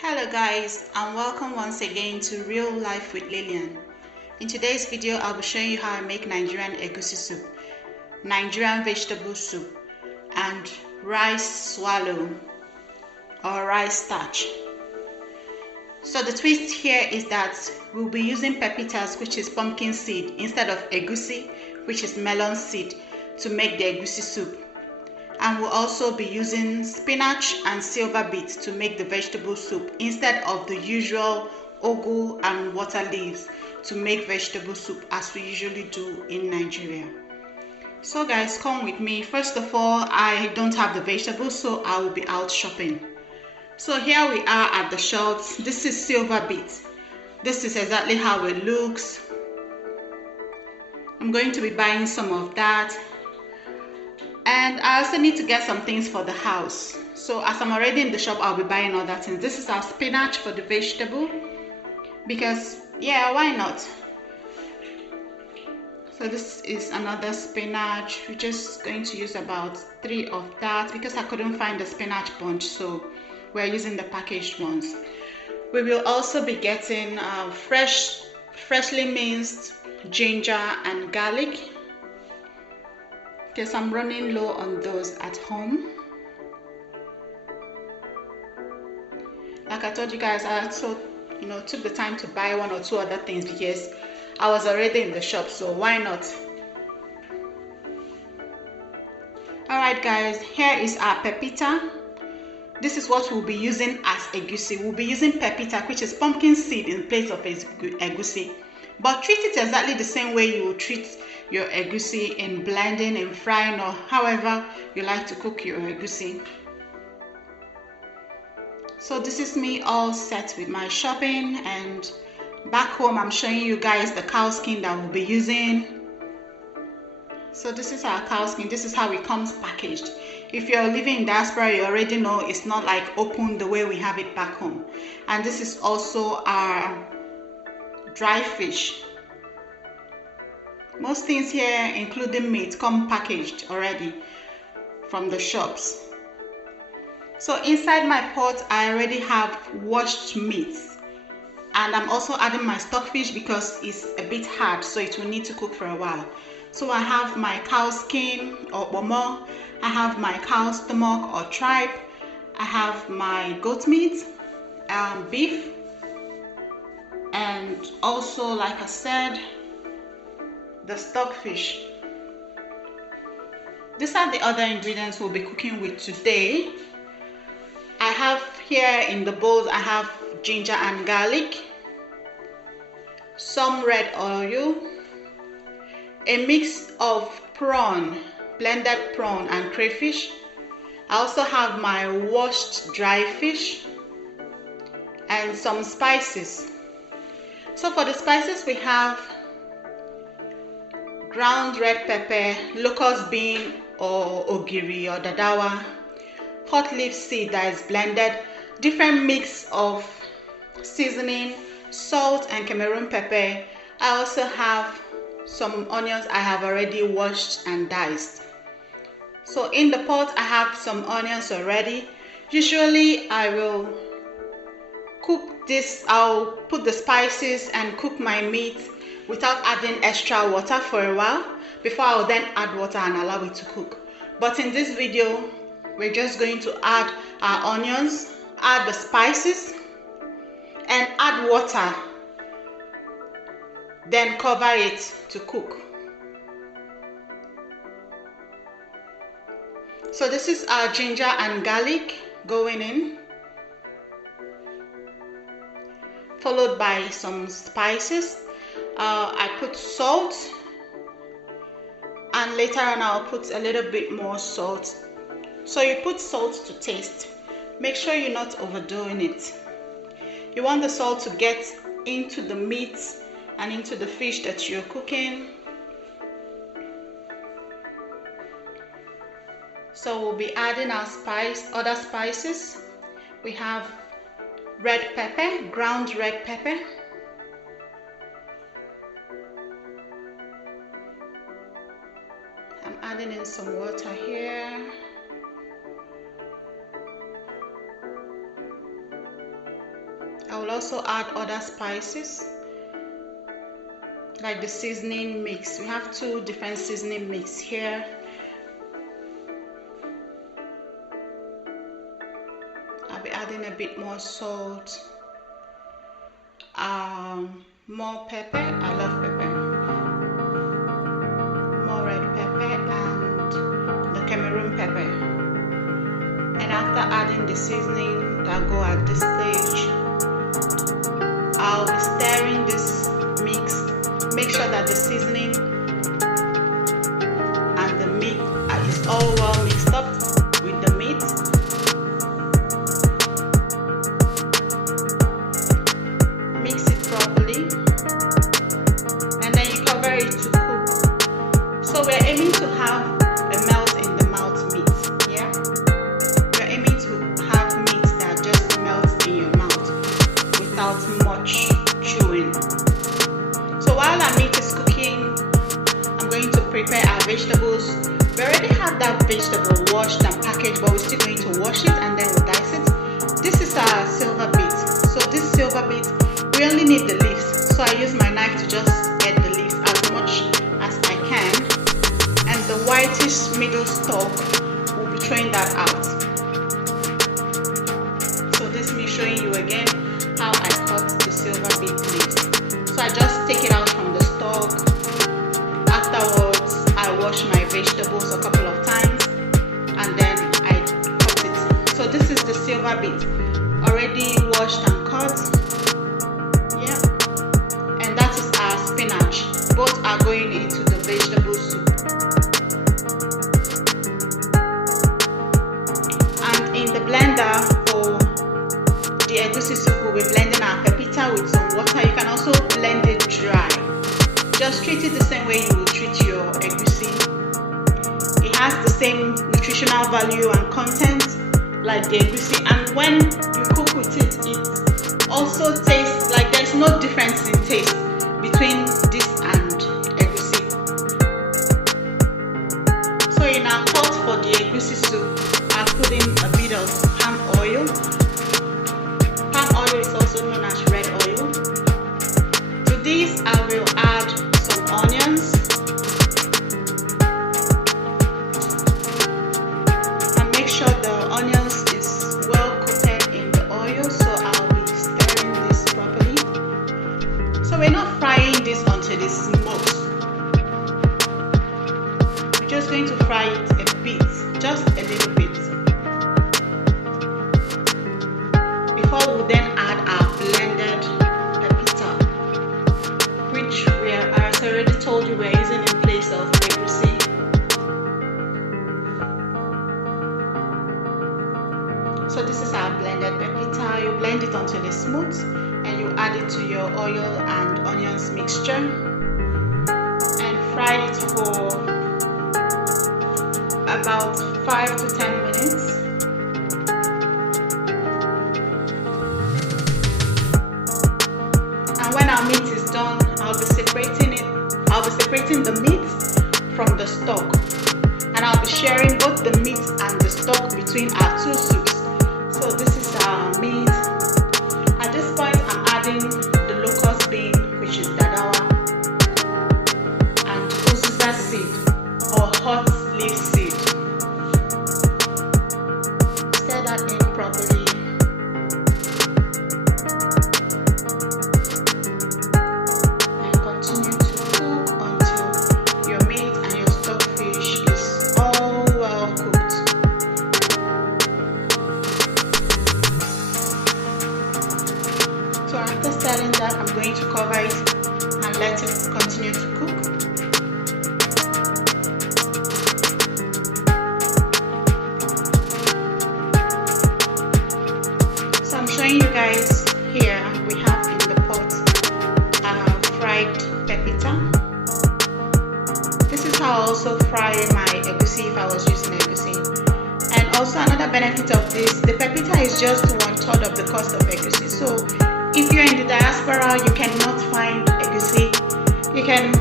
Hello guys, and welcome once again to Real Life with Lillian. In today's video, I'll be showing you how I make Nigerian Egusi soup, Nigerian vegetable soup, and rice swallow or rice starch. So the twist here is that we'll be using pepitas, which is pumpkin seed, instead of egusi, which is melon seed, to make the egusi soup. And we'll also be using spinach and silver beet to make the vegetable soup instead of the usual ugu and water leaves to make vegetable soup as we usually do in Nigeria. So guys, come with me. First of all, I don't have the vegetables, so I will be out shopping. So here we are at the shops. This is silver beet. This is exactly how it looks. I'm going to be buying some of that. And I also need to get some things for the house. So as I'm already in the shop, I'll be buying all that things. This is our spinach for the vegetable. Because, yeah, why not? So this is another spinach. We're just going to use about 3 of that because I couldn't find the spinach bunch. So we're using the packaged ones. We will also be getting freshly minced ginger and garlic. Because I'm running low on those at home. Like I told you guys, I also took the time to buy 1 or 2 other things because I was already in the shop, so why not? Alright guys, here is our pepita. This is what we'll be using as egusi. We'll be using pepita, which is pumpkin seed, in place of egusi. But treat it exactly the same way you would treat your egusi in blending, in frying, or however you like to cook your egusi. So this is me all set with my shopping, and back home I'm showing you guys the cow skin that we'll be using. So this is our cow skin. This is how it comes packaged. If you're living in diaspora, you already know it's not like open the way we have it back home. And this is also our dry fish. Most things here, including meat, come packaged already from the shops. So inside my pot, I already have washed meat, and I'm also adding my stockfish because it's a bit hard, so it will need to cook for a while. So I have my cow skin or bomo, I have my cow stomach or tripe, I have my goat meat, beef, and also, like I said, the stockfish. These are the other ingredients we'll be cooking with today. I have here in the bowls, I have ginger and garlic, some red oil, a mix of prawn, blended prawn and crayfish. I also have my washed dry fish and some spices. So for the spices, we have ground red pepper, locust bean or ogiri or dadawa, hot leaf seed that is blended, different mix of seasoning, salt and Cameroon pepper. I also have some onions I have already washed and diced. So in the pot I have some onions already. Usually I will cook this, I'll put the spices and cook my meat without adding extra water for a while before I'll then add water and allow it to cook. But in this video, we're just going to add our onions, add the spices, and add water, then cover it to cook. So this is our ginger and garlic going in, followed by some spices. I put salt, and later on I'll put a little bit more salt. So you put salt to taste. Make sure you're not overdoing it. You want the salt to get into the meat and into the fish that you're cooking. So we'll be adding our other spices. We have red pepper, ground red pepper. I'm adding in some water here. I will also add other spices like the seasoning mix. We have 2 different seasoning mix here. I'll be adding a bit more salt, more pepper. I love pepper. More red pepper and the Cameroon pepper. And after adding the seasoning that go at this stage, I'll be stirring this mix. Make sure that the seasoning and the meat is all well mixed up with the meat. Mix it properly and then you cover it to cook. So we're aiming to have a melt in the mouth meat. Yeah, we're aiming to have meat that just melts in your mouth without much chewing. So while our meat is cooking, I'm going to prepare our vegetables. We already have that vegetable washed and packaged, but we're still going to wash it and then we'll dice it. This is our silver beet. So this silver beet, we only need the leaves. So I use my knife to just get the leaves as much as I can. And the whitish middle stalk, we'll be throwing that out. So this is me showing you again how I cut the silver beet leaves. So I just take it out from the stalk. Afterwards, I wash my vegetables a couple of times and then I cut it. So this is the silver beet, already washed and cut. Yeah, and that is our spinach. Both are going into the vegetable soup. And in the blender for the egusi soup, we'll be blending our pepita with some water. You can also blend it dry. Just treat it the same way you would treat your egusi. It has the same nutritional value and content like the egusi, and when you cook with it, it also tastes like there's no difference in taste between this and egusi. So in our pot for the egusi soup, I put in a bit of palm oil. Palm oil is also known as red oil. To this, I will add some onions and make sure the onions is well coated in the oil. So I'll be stirring this properly. So we're not frying this until it smokes. We're just going to fry it a bit, just a little bit, before we then add our blended pepita, which as I already told you, we're using in place of egusi. So this is our blended pepita. You blend it until it's smooth and you add it to your oil and onions mixture and fry it for about 5 to 10 minutes. And when our meat is done, I'll be separating the meat from the stock, and I'll be sharing both the meat and the stock between our 2 soups. So this is our meat. At this point, I'm adding the locust bean, which is dadawa, and uziza seed or hot leaf seed. Stir that in properly. After stirring that, I'm going to cover it and let it continue to cook. So I'm showing you guys here, we have in the pot fried pepita. This is how I also fry my egusi if I was using egusi. And also another benefit of this, the pepita is just 1/3 of the cost of egusi. So if you're in the diaspora, you cannot find egusi, you can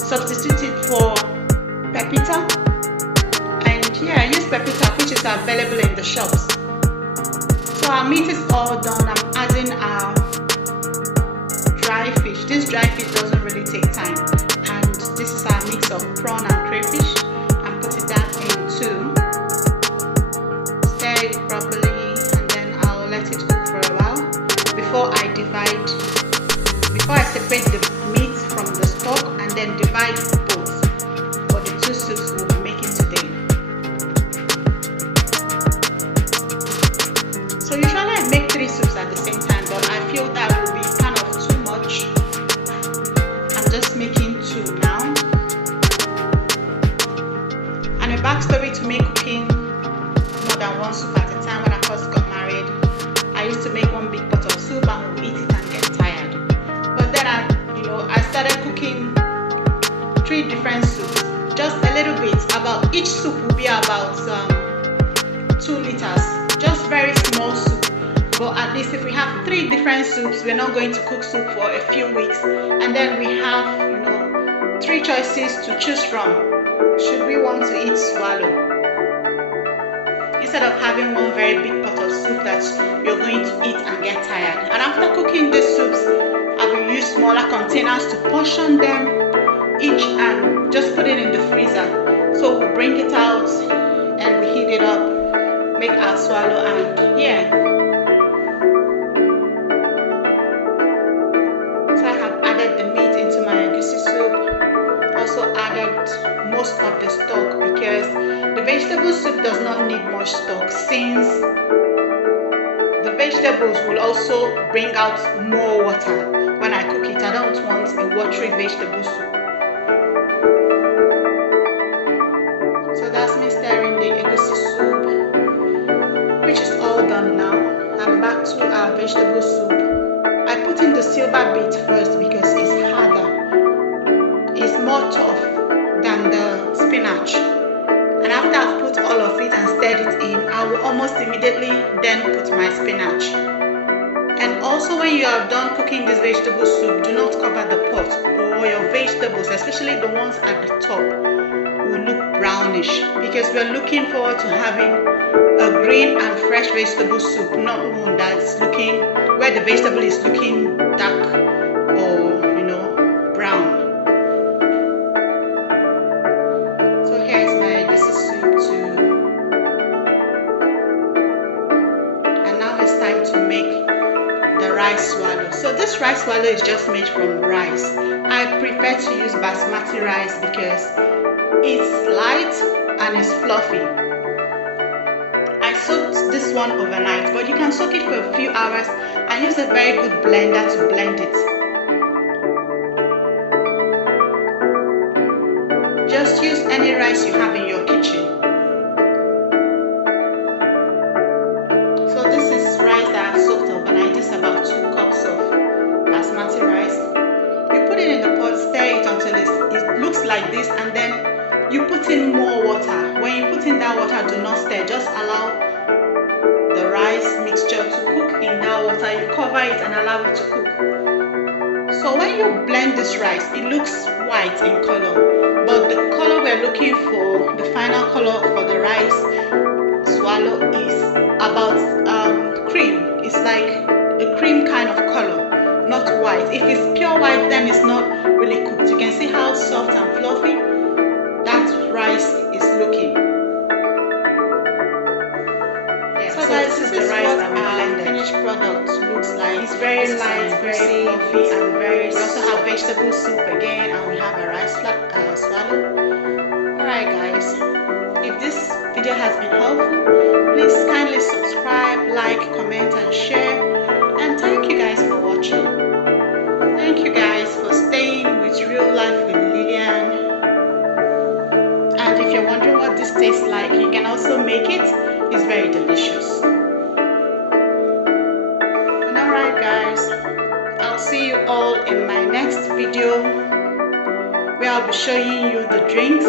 substitute it for pepita. And yeah, I use pepita, which is available in the shops. So our meat is all done. I'm adding our dry fish doesn't really take time. And this is our mix of prawn and crayfish. I'm putting that into, stir it properly, and then I'll let it cook for a while before I separate the meat from the stock and then divide both for the two soups we'll be making today. So usually I make 3 soups at the same time, but I feel that will be kind of too much. I'm just making 2 now. And a backstory to me cooking more than 1 soup at a time. When I first got married, I used to make 1 big pot of soup and we'll eat it and get tired. But then I started cooking 3 different soups, just a little bit. About each soup will be about 2 liters, just very small soup. But at least if we have 3 different soups, we're not going to cook soup for a few weeks, and then we have 3 choices to choose from should we want to eat swallow, instead of having 1 very big pot of soup that you're going to eat and get tired. And after cooking these soups, I will use smaller containers to portion them each and just put it in the freezer. So we'll bring it out and we heat it up, make our swallow, and yeah. So I have added the meat into my egusi soup. Also added most of the stock because the vegetable soup does not need much stock, since the vegetables will also bring out more water when I cook it. I don't want a watery vegetable soup. So that's me stirring the egusi soup, which is all done now. I'm back to our vegetable soup. I put in the silver beet first because it's harder. It's more tough than the spinach. And after I've put all of it and stirred it in, I will almost immediately then put my spinach. And also, when you are done cooking this vegetable soup, do not cover the pot, or your vegetables, especially the ones at the top, will look brownish, because we're looking forward to having a green and fresh vegetable soup, not one that's looking, where the vegetable is looking dark or brown. So here's my egusi soup too. And now it's time to make the rice swallow. So this rice swallow is just made from rice. I prefer to use basmati rice because it's light and it's fluffy. I soaked this one overnight, but you can soak it for a few hours and use a very good blender to blend it. Just use any rice you have in your kitchen. So this is rice that I soaked overnight. This is about 2 cups of basmati rice. You put it in the pot, stir it until it looks like this, and then you put in more water. When you put in that water, do not stir. Just allow the rice mixture to cook in that water. You cover it and allow it to cook. So when you blend this rice, it looks white in color, but the color we're looking for, the final color for the rice swallow, is about cream. It's like a cream kind of color, not white. If it's pure white, then it's not really cooked. You can see how soft and fluffy that rice is looking. Yeah, so guys, this is the rice that we blended. Finished product looks like. It's very light, very fluffy, and very. We also have vegetable soup again, and we have a rice swallow. Alright guys, if this video has been helpful, please kindly subscribe, like, comment, and share. And thank you guys for watching. Thank you guys for staying with Real Life with Lillian. And if you're wondering what this tastes like, you can also make it. It's very delicious. And alright guys, I'll see you all in my next video, where I'll be showing you the drinks.